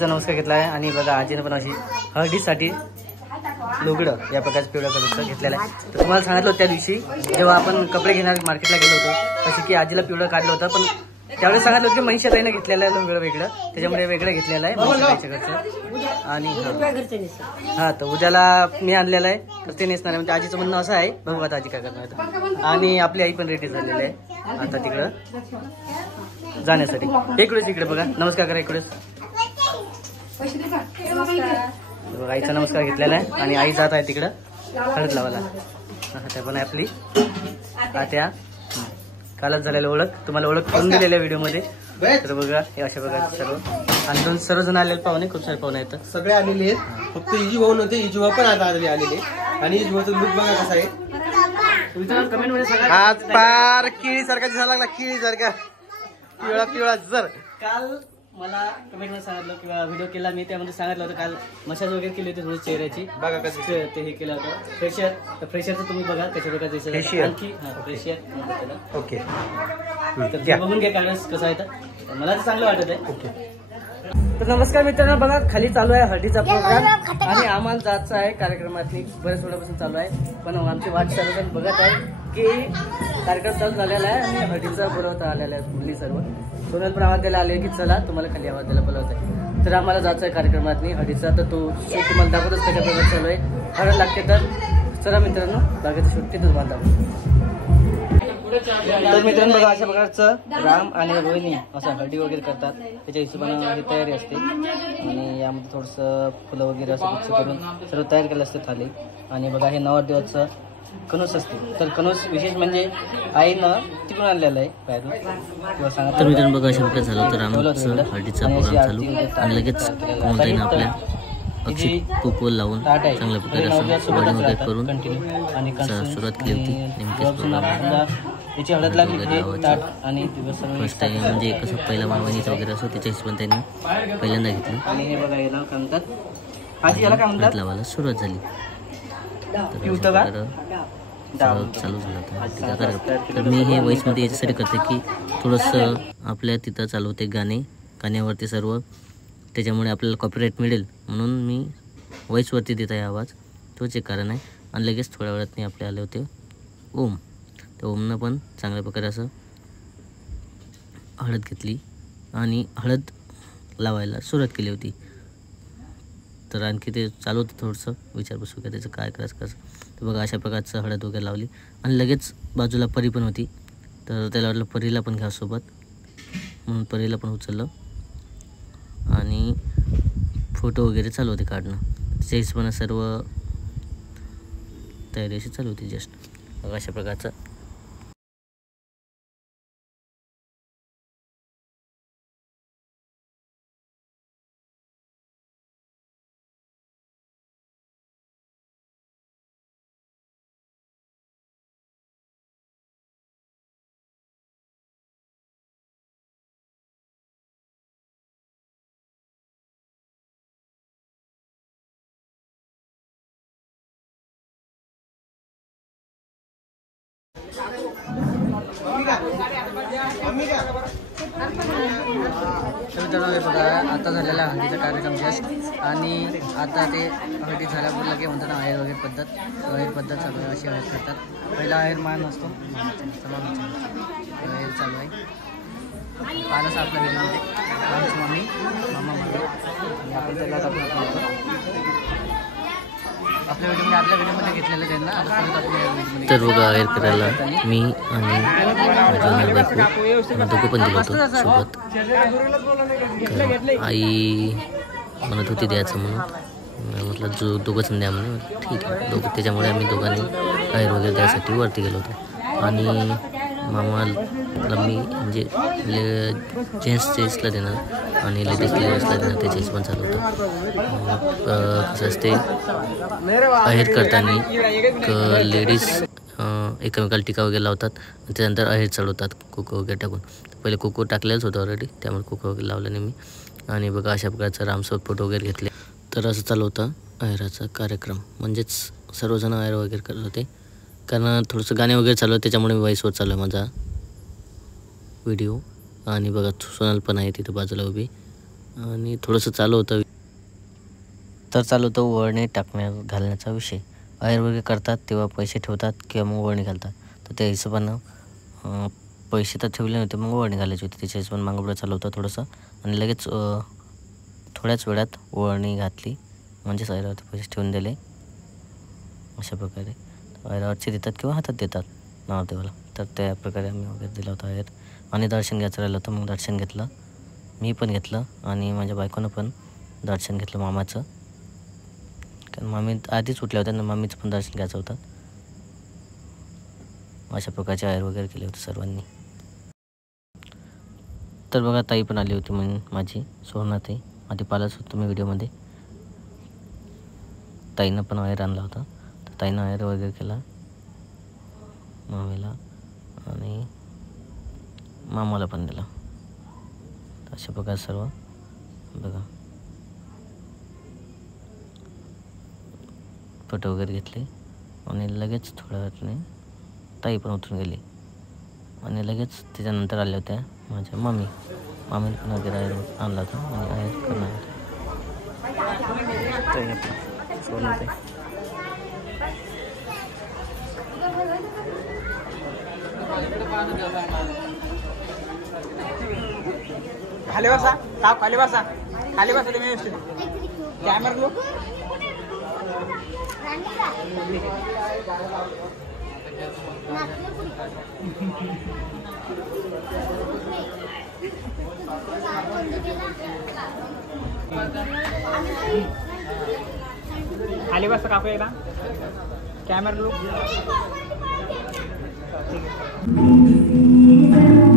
आजीचा नमस्कार घेतला आहे आणि बघा आजीने पण अशी हळदीसाठी लुगडं या प्रकारचं पिवळ्या कलरचं घेतलेलं आहे. तर तुम्हाला सांगितलं त्या दिवशी जेव्हा आपण कपडे घेणार मार्केटला गेलो होतो तसे की आजीला पिवळं काढलं होतं, पण त्यावेळेस सांगितलं होतं की महिषाताईनं घेतलेलं आहे लुगडं वेगळं, त्याच्यामुळे वेगळं घेतलेलं आहे महिषाताईच्या घरचं. आणि हां तर उद्याला मी आणलेलं आहे तर ते नेसणार आहे. म्हणजे आजीचं म्हणणं असं आहे, बघू आता आजी काय करणार. आणि आपली आई पण रेडी झालेली आहे आता तिकडं जाण्यासाठी. इकडे बघा नमस्कार करा इकडेच. आईचा नमस्कार घेतलेला आहे आणि आई जात आहे तिकडं हळद लावायला. त्या पण आहे आपली आत्या, कालच झालेलं ओळख, तुम्हाला ओळख करून दिलेल्या व्हिडिओमध्ये. तर बघा हे अशा प्रकारचे सर्व आणि सर्वजण आलेले पाहुणे, खूप सारे पाहुणे आहेत, सगळे आलेले आहेत. फक्त इजी भाऊ नव्हते, इजी भाऊ पण आता आलेले आणि इजी भाऊचं लुक बघा कसा आहे. कमेंट मध्ये सांगा. आज पार केळी सारखा दिसायला लागला, केळी सारखा पिवळा जर. काल मला कमेंट मध्ये सांगितलं किंवा व्हिडिओ केला मी, त्यामध्ये सांगितलं होतं काल मसाज वगैरे केली होती थोडी चेहऱ्याची, बघा कसं ते हे केलं होतं फ्रेशर. फ्रेशरचं तुम्ही बघा त्याच्या प्रकारचे आणखी फ्रेशर. ओके बघून घ्या काय कसं आहे, तर मला तर चांगलं वाटत आहे. ओके तर नमस्कार मित्रांनो, बघा खाली चालू आहे हळदीचा प्रोग्राम आणि आम्हाला जायचं आहे कार्यक्रमात. बऱ्याच वेळापासून चालू आहे, पण आमची वाट सर्वजण बघत आहे की कार्यक्रम चालू झालेला आहे आणि हळदीचा बोलवता आलेला आहे. मुली सर्व सोनल पण आवाज द्यायला आले की चला तुम्हाला खाली आवाज द्यायला बोलवत आहे. तर आम्हाला जायचं आहे कार्यक्रमात हळदीचा, तर तो शूट तुम्हाला दाखवतच कशा प्रकारे चालू आहे. हळद लागते तर चला मित्रांनो बाकीचं शूट तिथंच बांधावं. तर मित्रांनो बघा अशा प्रकारचं राम आणि रोहिणी असं हळदी वगैरे करतात, त्याच्या हिशोबाने ही तयारी असते. आणि यामध्ये थोडंसं फुलं वगैरे असं मिक्स करून सर्व तयार केलं असते थाली. आणि बघा हे नवरदेवाचं कणूस असते, तर कणूस विशेष म्हणजे आईनं तिकडून आणलेलं आहे बाहेरून किंवा सांगा. तर मित्रांनो बघा अशा प्रकारे झालं तर आमचं हळदीचा प्रोग्राम चालू आणि लगेच कोणताही आपल्या अक्षी कुकू लावून चांगल्या प्रकारे असं बॉडी वगैरे करून सुरुवात केली होती. नेमकेच त्याची हळद लागली आणि फर्स्ट टाइम म्हणजे कसं पहिला मागणीचं वगैरे असो त्याच्या हिशोबाने त्यांनी पहिल्यांदा घेतलं आणि बघा याला काय म्हणतात हळद लावायला सुरुवात झाली. चालू झालं तर मी हे वॉइसमध्ये याच्यासाठी करते की थोडंसं आपल्या तिथं चालू होते गाण्यावरती सर्व, त्याच्यामुळे आपल्याला कॉपीराईट मिळेल म्हणून मी वॉइसवरती देत आहे आवाज, तोच एक कारण आहे. आणि लगेच थोड्या वेळात मी आपले आले होते ओम, तर ओमनं पण चांगल्या प्रकारे असं हळद घेतली आणि हळद लावायला सुरुवात केली होती. तर आणखी ते चालू होतं थोडंसं विचारपूस वगैरे त्याचं काय करायचं कसं. तर बघा अशा प्रकारचं हळद वगैरे लावली आणि लगेच बाजूला परी पण होती, तर त्याला वाटलं परीला पण घ्या सोबत म्हणून परीला पण उचललं आणि फोटो वगैरे चालू होते काढणं. त्याच्या हिशोबानं सर्व तयारी अशी चालू होती जस्ट. बघा अशा प्रकारचं बघा आता झालेला हळदीचा कार्यक्रम जस्ट. आणि आता ते हळदी झाल्यावर लगे म्हणतात ना आहेर वगैरे पद्धत चालू आहे, अशी आहेर करतात. पहिला आहेर मान असतो, आहेर चालू आहे. पालच आपल्या घरामध्ये आमची मम्मी मामा आणि आपण त्याला आपल्या व्हिडिओमध्ये घेतलेलं त्यांना आता परत आपल्या. तर बघा आहेर करायला मी आणि माझी बायको दोघं पण दिलं होतं सोबत. आई म्हणत होती द्यायचं म्हणून म्हटलं जो दोघंच द्या म्हणे, ठीक आहे दोघं. त्याच्यामुळे आम्ही दोघांनी आहेर वगैरे द्यायसाठी वरती गेलो होतो. आणि मामाला मी म्हणजे जेंट्सला देणार आणि लेडीजला देणार त्याच्या हिशोबाने चालू होतं. कसं असते आहेर करताना लेडीज एकमेकाला टिका वगैरे लावतात आणि त्यानंतर आहेर चढवतात कुकू वगैरे टाकून. पहिले कुकू टाकलेलंच होतं ऑलरेडी, त्यामुळे कुकू वगैरे लावलं नाही मी. आणि बघा अशा प्रकारचं रामसोबत फोटो वगैरे घेतले. तर असं चालू होतं आहेराचा कार्यक्रम, म्हणजेच सर्वजण आहेर वगैरे करत होते. कारण थोडंसं गाणे वगैरे चालू आहे त्याच्यामुळे वॉइसवर चालू आहे माझा व्हिडिओ. आणि बघा सोनल पण आहे तिथं बाजूला उभी आणि थोडंसं चालू होतं तर चालू होतं ओवाळणी घालण्याचा विषय. आहेर वगैरे करतात तेव्हा पैसे ठेवतात किंवा मग ओवाळणी घालतात. तर त्या हिशोबानं पैसे तर ठेवले नव्हते, मग ओवाळणी घालायची होती. त्याच्या हिशोबाने मागं चालू होतं थोडंसं आणि लगेच थोड्याच वेळात ओवाळणी घातली. म्हणजेच आहेरावरती पैसे ठेवून दिले. अशा प्रकारे आहेरावरचे देतात किंवा हातात देतात नवरदेवाला. तर त्या प्रकारे आम्ही वगैरे दिला होता आहेर. आणि दर्शन घ्यायचं राहिलं होतं, मग दर्शन घेतलं. मी पण घेतलं आणि माझ्या बायकोनं पण दर्शन घेतलं मामाचं. कारण मामी आधीच उठल्या होत्या ना, मामीचं पण दर्शन घ्यायचं होतं. अशा प्रकारचे आहेर वगैरे केले होते सर्वांनी. तर बघा ताई पण आली होती, म्हणून माझी सोनाताई आधी पाहिलंच होतं मी व्हिडिओमध्ये. ताईनं पण आहेर आणला होता. तर ताईनं आहेर वगैरे केला मामीला आणि मामाला पण दिला. अशा प्रकारे सर्व बघा फोटो वगैरे घेतले आणि लगेच थोड्या वेळाने ताई पण उठून गेली आणि लगेच त्याच्यानंतर आल्या होत्या माझ्या मामीने पण वगैरे आहेर आणला होता आणि आहेर करणार होता. खाली बसा, खाली बसा, खाली बसा तुम्ही व्यवस्थित. Camera low. खाली बसा काकू एकदा. Camera low. ठीक आहे.